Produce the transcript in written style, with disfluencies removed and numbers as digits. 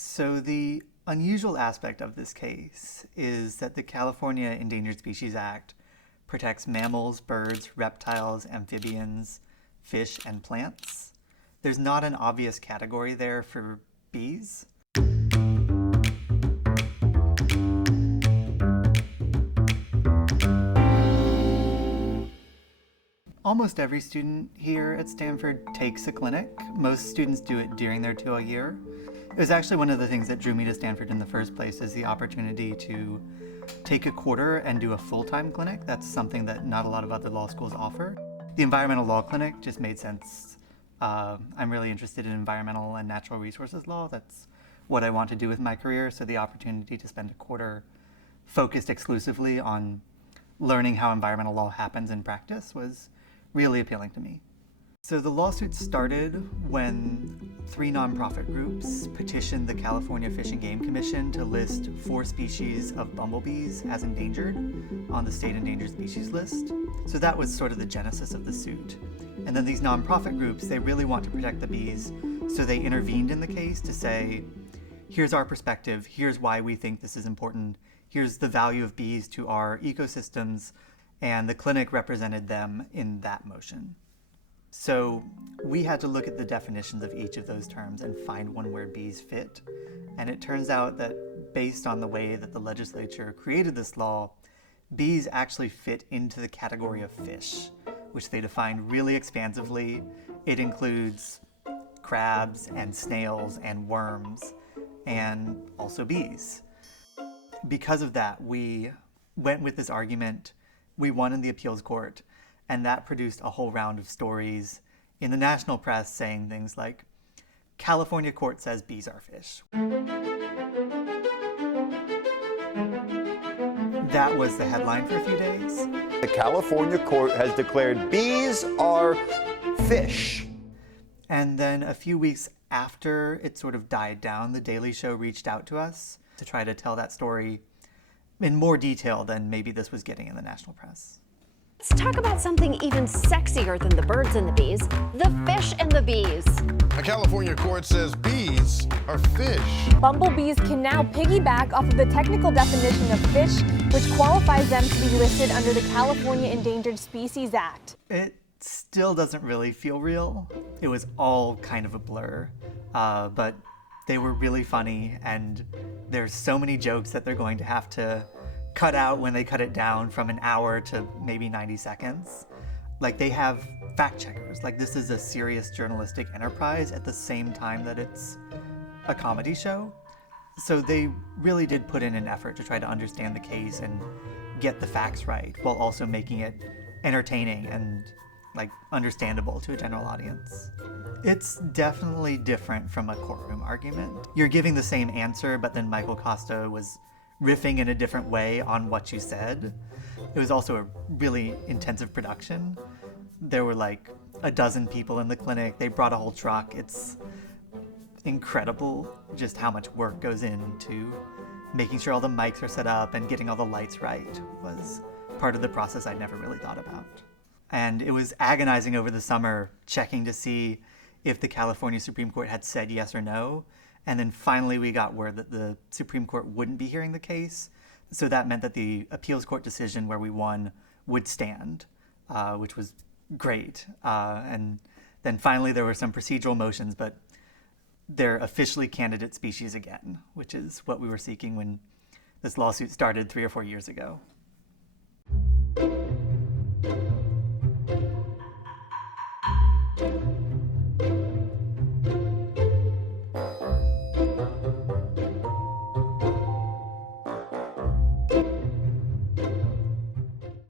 So the unusual aspect of this case is that the California Endangered Species Act protects mammals, birds, reptiles, amphibians, fish, and plants. There's not an obvious category there for bees. Almost every student here at Stanford takes a clinic. Most students do it during their 2L year. It was actually one of the things that drew me to Stanford in the first place, is the opportunity to take a quarter and do a full-time clinic. That's something that not a lot of other law schools offer. The environmental law clinic just made sense. I'm really interested in environmental and natural resources law. That's what I want to do with my career, so the opportunity to spend a quarter focused exclusively on learning how environmental law happens in practice was really appealing to me. So the lawsuit started when 3 nonprofit groups petitioned the California Fish and Game Commission to list 4 species of bumblebees as endangered on the state endangered species list. So that was sort of the genesis of the suit. And then these nonprofit groups, they really want to protect the bees, so they intervened in the case to say, here's our perspective, here's why we think this is important, here's the value of bees to our ecosystems, and the clinic represented them in that motion. So we had to look at the definitions of each of those terms and find one where bees fit. And it turns out that based on the way that the legislature created this law, bees actually fit into the category of fish, which they defined really expansively. It includes crabs and snails and worms and also bees. Because of that, we went with this argument. We won in the appeals court, and that produced a whole round of stories in the national press saying things like, California court says bees are fish. That was the headline for a few days. The California court has declared bees are fish. And then a few weeks after it sort of died down, The Daily Show reached out to us to try to tell that story in more detail than maybe this was getting in the national press. Let's talk about something even sexier than the birds and the bees, the fish and the bees. A California court says bees are fish. Bumblebees can now piggyback off of the technical definition of fish, which qualifies them to be listed under the California Endangered Species Act. It still doesn't really feel real. It was all kind of a blur, but they were really funny, and there's so many jokes that they're going to have to cut out when they cut it down from an hour to maybe 90 seconds. Like, they have fact checkers. Like, this is a serious journalistic enterprise at the same time that it's a comedy show. So they really did put in an effort to try to understand the case and get the facts right, while also making it entertaining and understandable to a general audience. It's definitely different from a courtroom argument. You're giving the same answer, but then Michael Costa was riffing in a different way on what you said. It was also a really intensive production. There were like a dozen people in the clinic. They brought a whole truck. It's incredible just how much work goes into making sure all the mics are set up, and getting all the lights right was part of the process I'd never really thought about. And it was agonizing over the summer, checking to see if the California Supreme Court had said yes or no. And then finally we got word that the Supreme Court wouldn't be hearing the case. So that meant that the appeals court decision where we won would stand, which was great. And then finally there were some procedural motions, but they're officially candidate species again, which is what we were seeking when this lawsuit started 3 or 4 years ago.